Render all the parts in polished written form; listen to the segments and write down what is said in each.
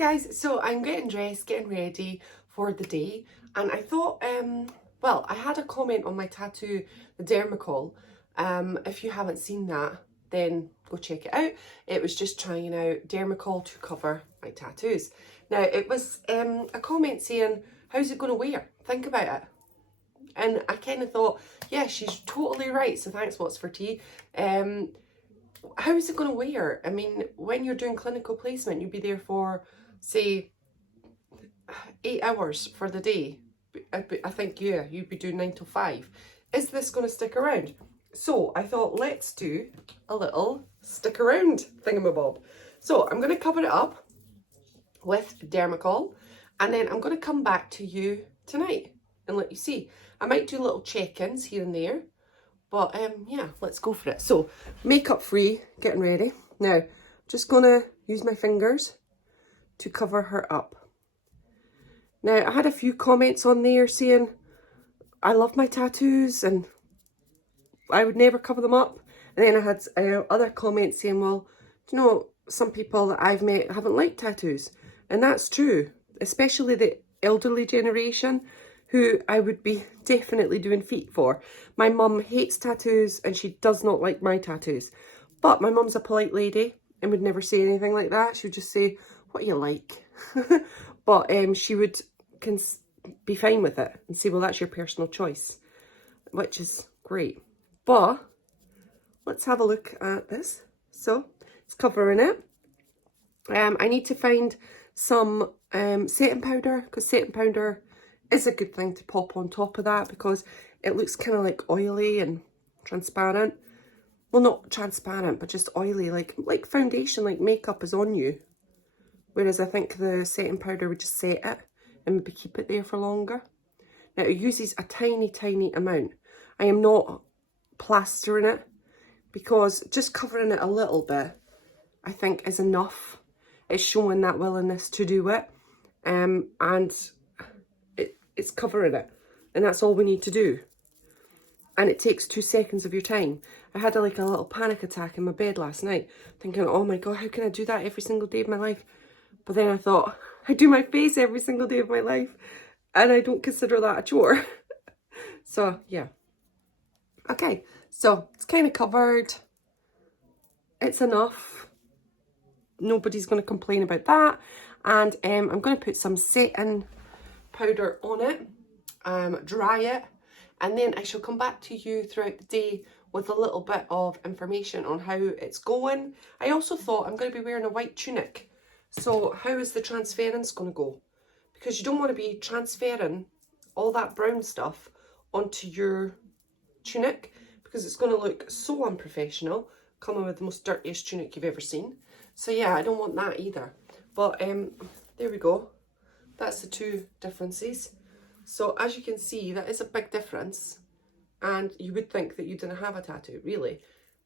Guys, so I'm getting dressed, getting ready for the day, and I thought, well, I had a comment on my tattoo, the DERMACOL. If you haven't seen that, then go check it out. It was just trying out DERMACOL to cover my tattoos. Now, it was a comment saying, how's it going to wear? Think about it. And I kind of thought, yeah, she's totally right, so thanks, What's for Tea. How is it going to wear? I mean, when you're doing clinical placement, you'd be there for, say, 8 hours for the day. I think, yeah, you'd be doing 9 to 5. Is this going to stick around? So I thought, let's do a little stick around thingamabob. So I'm going to cover it up with DERMACOL, and then I'm going to come back to you tonight and let you see. I might do little check-ins here and there, but yeah, let's go for it. So makeup free, getting ready. Now, just going to use my fingers to cover her up. Now, I had a few comments on there saying I love my tattoos and I would never cover them up. And then I had other comments saying, well, you know, some people that I've met haven't liked tattoos. And that's true, especially the elderly generation, who I would be definitely doing feet for. My mum hates tattoos and she does not like my tattoos. But my mum's a polite lady and would never say anything like that. She would just say, what you like? But she would be fine with it and say, well, that's your personal choice, which is great. But let's have a look at this. So it's covering it. I need to find some setting powder, because setting powder is a good thing to pop on top of that because it looks kind of like oily and transparent. Well, not transparent, but just oily, like foundation, like makeup is on you. Whereas I think the setting powder would just set it and maybe keep it there for longer. Now it uses a tiny, tiny amount. I am not plastering it because just covering it a little bit, I think, is enough. It's showing that willingness to do it. And it's covering it. And that's all we need to do. And it takes 2 seconds of your time. I had a little panic attack in my bed last night, thinking, oh my God, how can I do that every single day of my life? But then I thought, I do my face every single day of my life, and I don't consider that a chore. So, yeah. Okay, so it's kind of covered. It's enough. Nobody's going to complain about that. And I'm going to put some setting powder on it, dry it, and then I shall come back to you throughout the day with a little bit of information on how it's going. I also thought I'm going to be wearing a white tunic. So how is the transference going to go? Because you don't want to be transferring all that brown stuff onto your tunic, because it's going to look so unprofessional, coming with the most dirtiest tunic you've ever seen. So yeah, I don't want that either. But there we go. That's the two differences. So as you can see, that is a big difference. And you would think that you didn't have a tattoo, really.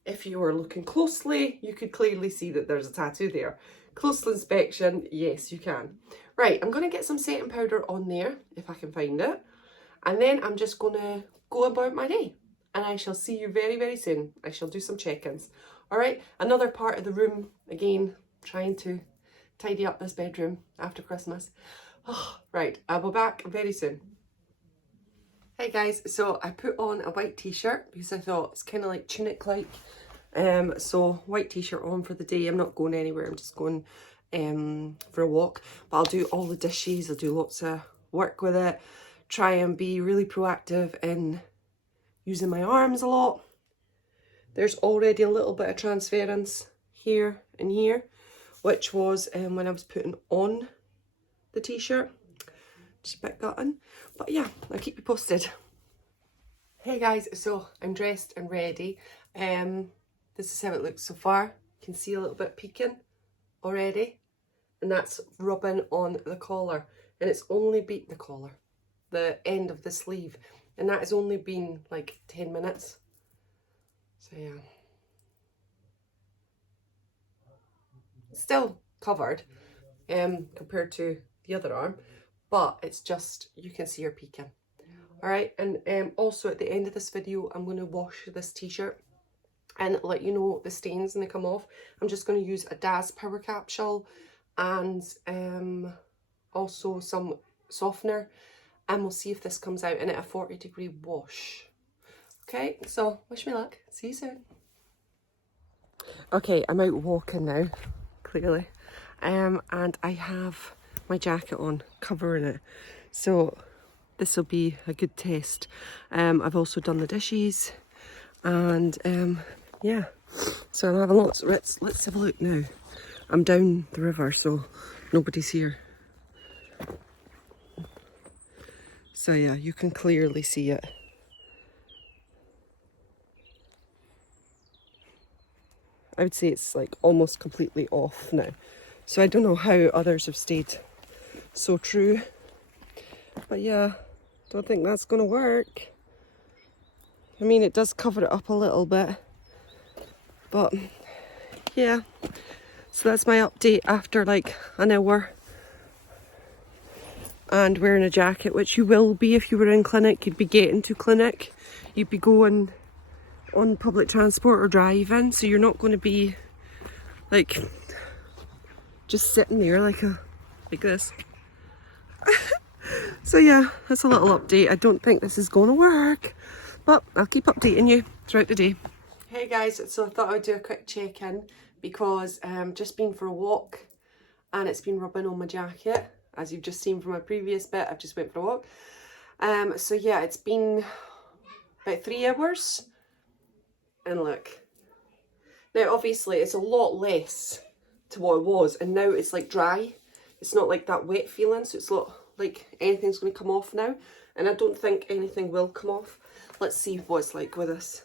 If you were looking closely, you could clearly see that there's a tattoo there. Close inspection, yes, you can. Right, I'm going to get some setting powder on there, if I can find it. And then I'm just going to go about my day. And I shall see you very, very soon. I shall do some check-ins. All right, another part of the room, again, trying to tidy up this bedroom after Christmas. Oh, right, I'll be back very soon. Hey guys, so I put on a white t-shirt because I thought it's kind of like tunic-like. So white t-shirt on for the day. I'm not going anywhere. I'm just going for a walk. But I'll do all the dishes. I'll do lots of work with it. Try and be really proactive in using my arms a lot. There's already a little bit of transference here and here, which was when I was putting on the t-shirt. Just a bit gutting. But yeah, I'll keep you posted. Hey guys, so I'm dressed and ready. This is how it looks so far. You can see a little bit peeking already. And that's rubbing on the collar. And it's only been the collar, the end of the sleeve. And that has only been like 10 minutes. So yeah. Still covered compared to the other arm. But it's just, you can see her peeking. All right, and also at the end of this video, I'm going to wash this t-shirt and let you know the stains when they come off. I'm just going to use a DAS Power Capsule and also some softener, and we'll see if this comes out in it a 40-degree wash. Okay, so wish me luck. See you soon. Okay, I'm out walking now, clearly, and I have my jacket on, covering it, so this will be a good test. I've also done the dishes, and yeah, so I'm having lots. Let's have a look now. I'm down the river, so nobody's here. So yeah, you can clearly see it. I would say it's like almost completely off now. So I don't know how others have stayed so true. But yeah, don't think that's going to work. I mean, it does cover it up a little bit. But yeah, so that's my update after like an hour. And wearing a jacket, which you will be if you were in clinic. You'd be getting to clinic. You'd be going on public transport or driving. So you're not going to be like just sitting there like this. So yeah, that's a little update. I don't think this is going to work, but I'll keep updating you throughout the day. Hey guys, so I thought I would do a quick check-in because just been for a walk and it's been rubbing on my jacket. As you've just seen from my previous bit, I've just went for a walk. So yeah, it's been about 3 hours. And look. Now obviously it's a lot less to what it was, and now it's like dry. It's not like that wet feeling, so it's not like anything's going to come off now. And I don't think anything will come off. Let's see what it's like with this.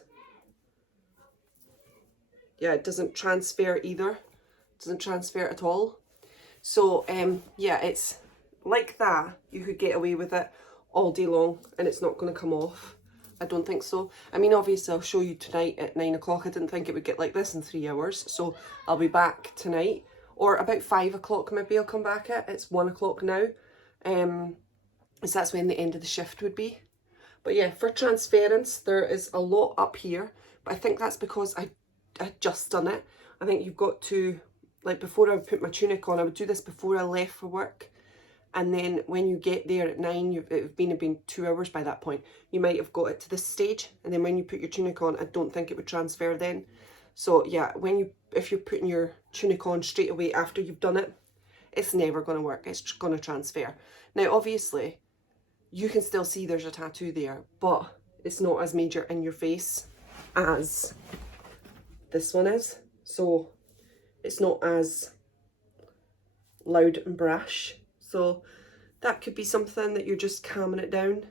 Yeah, it doesn't transfer either. It doesn't transfer at all. So yeah, it's like that. You could get away with it all day long and it's not going to come off. I don't think so. I mean, obviously I'll show you tonight at 9 o'clock. I didn't think it would get like this in 3 hours. So I'll be back tonight, or about 5 o'clock maybe I'll come back at. It's 1 o'clock now. So that's when the end of the shift would be. But yeah, for transference, there is a lot up here. But I think that's because I just done it. I think you've got to, like before I would put my tunic on, I would do this before I left for work. And then when you get there at 9, it would have been 2 hours by that point. You might have got it to this stage. And then when you put your tunic on, I don't think it would transfer then. So yeah, if you're putting your tunic on straight away after you've done it, it's never going to work. It's going to transfer. Now, obviously, you can still see there's a tattoo there, but it's not as major in your face as this one is. So it's not as loud and brash. So that could be something that you're just calming it down.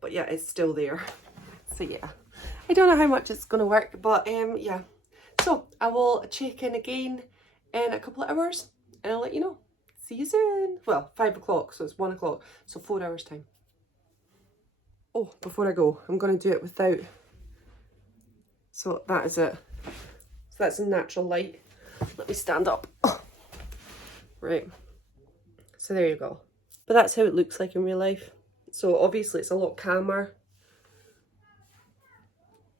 But yeah, it's still there. So yeah, I don't know how much it's going to work, but yeah. So I will check in again in a couple of hours and I'll let you know. See you soon. Well, 5 o'clock, so it's 1 o'clock. So 4 hours time. Oh, before I go, I'm going to do it without. So that is it. So that's in natural light. Let me stand up. Right. So there you go. But that's how it looks like in real life. So obviously it's a lot calmer.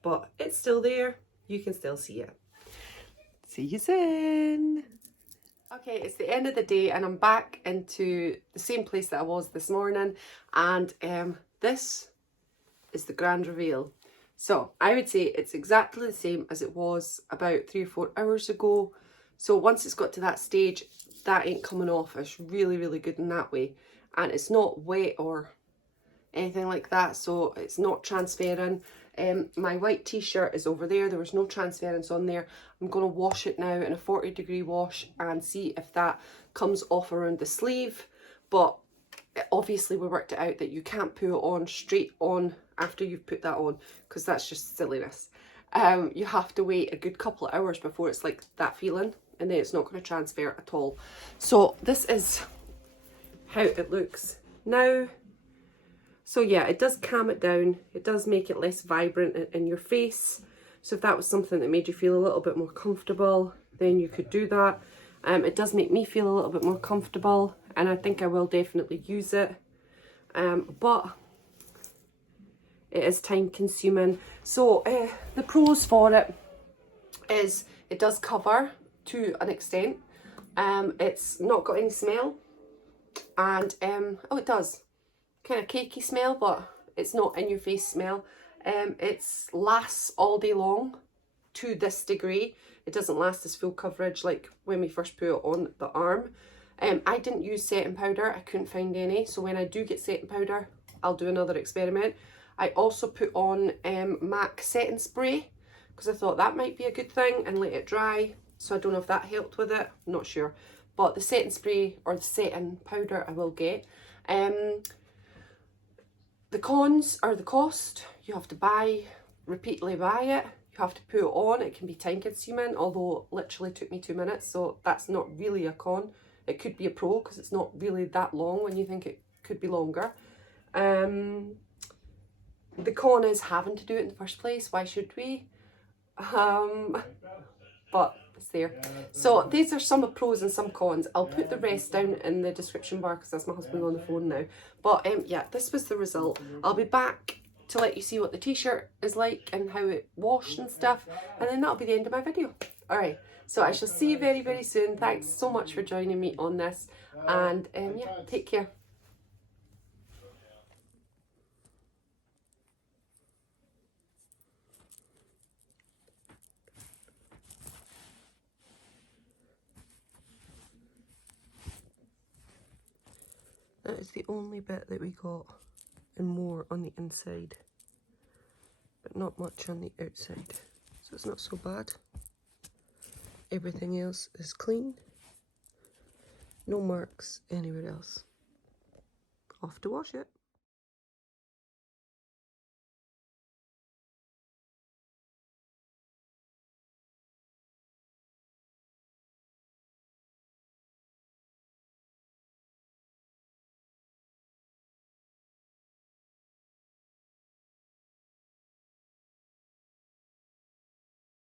But it's still there. You can still see it. See you soon. Okay, it's the end of the day and I'm back into the same place that I was this morning. And this is the grand reveal. So I would say it's exactly the same as it was about 3 or 4 hours ago. So once it's got to that stage, that ain't coming off. It's really, really good in that way. And it's not wet or anything like that, so it's not transferring. My white t-shirt is over there. There was no transference on there. I'm going to wash it now in a 40-degree wash and see if that comes off around the sleeve. But obviously we worked it out that you can't put it on straight on after you've put that on, because that's just silliness. You have to wait a good couple of hours before it's like that feeling, and then it's not going to transfer at all. So this is how it looks now. So yeah, it does calm it down. It does make it less vibrant in your face. So if that was something that made you feel a little bit more comfortable, then you could do that. It does make me feel a little bit more comfortable, and I think I will definitely use it. But it is time consuming. So the pros for it is it does cover to an extent, It's not got any smell, and oh, it does, kind of cakey smell, but it's not in your face smell. It lasts all day long to this degree. It doesn't last as full coverage like when we first put it on the arm. I didn't use setting powder, I couldn't find any, so when I do get setting powder, I'll do another experiment. I also put on MAC setting spray, because I thought that might be a good thing, and let it dry, so I don't know if that helped with it, I'm not sure. But the setting spray or the setting powder I will get. The cons are the cost. You have to repeatedly buy it. You have to put it on. It can be time consuming, although it literally took me 2 minutes, so that's not really a con. It could be a pro because it's not really that long when you think it could be longer. The con is having to do it in the first place. Why should we? But it's there. So these are some pros and some cons. I'll put the rest down in the description bar because that's my husband on the phone now. But yeah, this was the result. I'll be back to let you see what the t-shirt is like and how it washed and stuff, and then that'll be the end of my video. Alright, so I shall see you very, very soon. Thanks so much for joining me on this, and yeah, take care. That is the only bit that we got, and more on the inside, but not much on the outside, so it's not so bad. Everything else is clean, no marks anywhere else. Off to wash it.